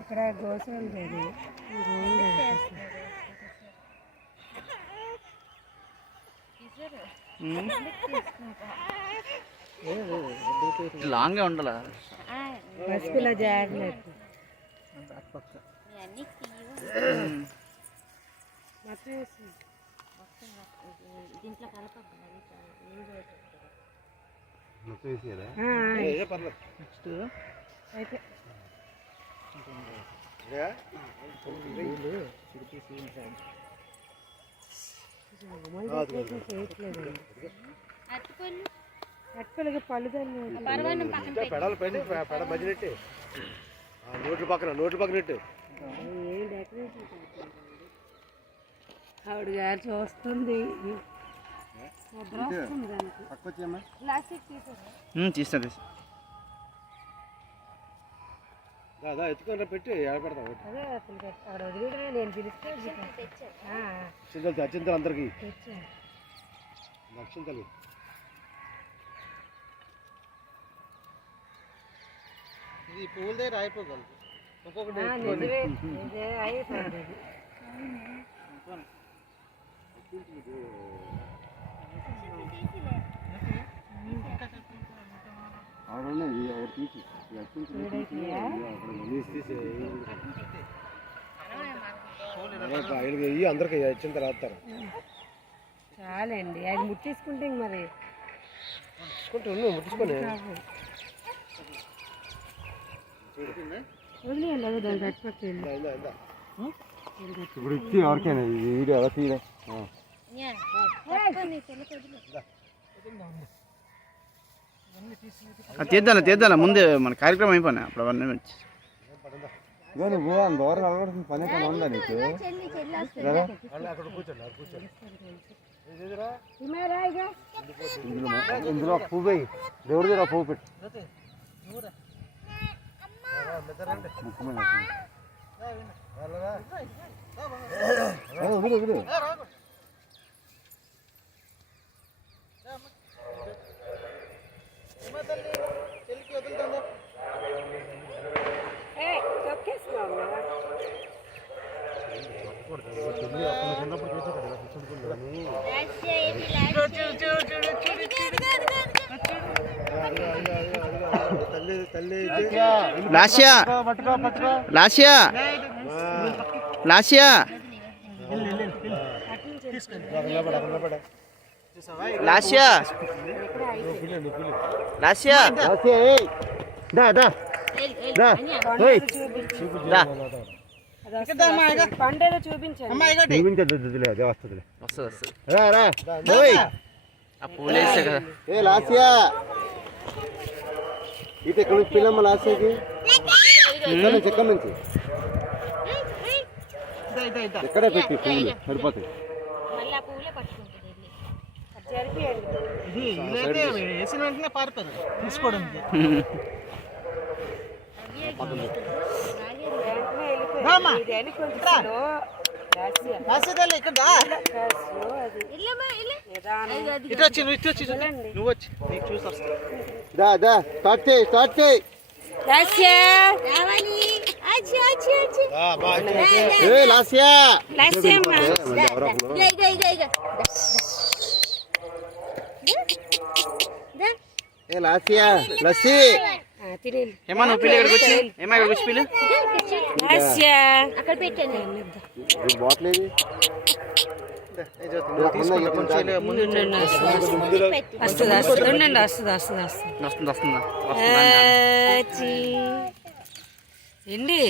ఇక్కడ గోసలు లేదు లాంగ్ ఉండాల పసిపిల్ల జాగ్రత్త దీంట్లో కలప అటుపల్లిగా పళ్ళుదాన్ని నోట్ల పక్కన ఆవిడ గారు చూస్తుంది తీస్తా ఎత్తుకొని పెట్టి పెడతాం అక్కడ వదిలి నేను పిలిస్తే అచ్చింతలు అందరికి అక్షింతలు ఇది పూల దగ్గర అయిపోగలదు ఒక్కొక్కటి అయిపోయింది అందరికి అచ్చింత రాస్తారు చాలండి అది ముట్టించుకుంటే మరి ముట్టించుకొని వదిలేయండి అదే దాన్ని గట్టిపట్టి ఇప్పుడు ఇచ్చి ఎవరికైనా వీడియో ఎలా తీయలే తీద్దాం ముందే మన కార్యక్రమం అయిపోయినా అప్పుడు అవన్నీ నువ్వు దూరం అలవడుతుంది పని ఉందా నీకు ఇందులో పువ్వు వేయి దేవుడి దగ్గర పువ్వు పెట్టు లాస్యా లాస్యా లాస్యా లాస్యా లాస్యా పండుగ చూపించండి లాస్యా ఇటు ఎక్కడ నుంచి పిల్లమ్మ లాస్యాకి చెక్క నుంచి ఎక్కడ పెట్టి పువ్వులు సరిపోతాయి వేసిన వెంటనే పారిపోరు తీసుకోవడానికి నువ్వు వచ్చి నీకు చూసి స్టార్ట్ చేయి లాస్యా లస్సీ ఏమా నువ్వు పిల్లి ఇక్కడికి వచ్చి ఏమా ఇక్కడికి వచ్చి పిల్లి అక్కడ పెట్టండి బాటిల్ ఏది ఏండి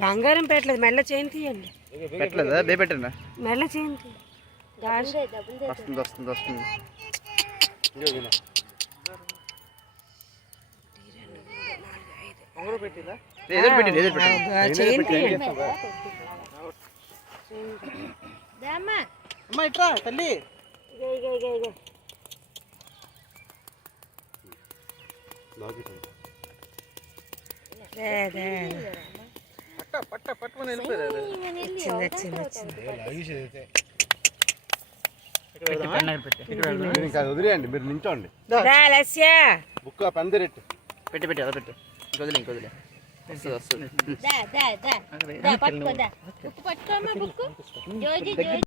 బంగారం పెట్టలేదు మెల్ల చేయింది తీయండి పెట్టలేదా బే పెట్టండి మెల్ల చేయింది వస్తుంది ఎదురు పెట్టండి అమ్మా ఇట్రా తల్లి దే, దే. పట్టుకొని వెళ్ళిపోయారు వచ్చింది వచ్చింది వచ్చింది. మీరు ఇంకా వదిలేయండి, మీరు నించోండి. దా లస్య. బుక్ పందిరెట్టు. పెట్టి అలా పెట్టు. ఇంకొదిలే వస్తుంది వస్తుంది. దా దా దా దా పట్టుకో దా బుక్ పట్టుకోమా బుక్ జోజి జోజి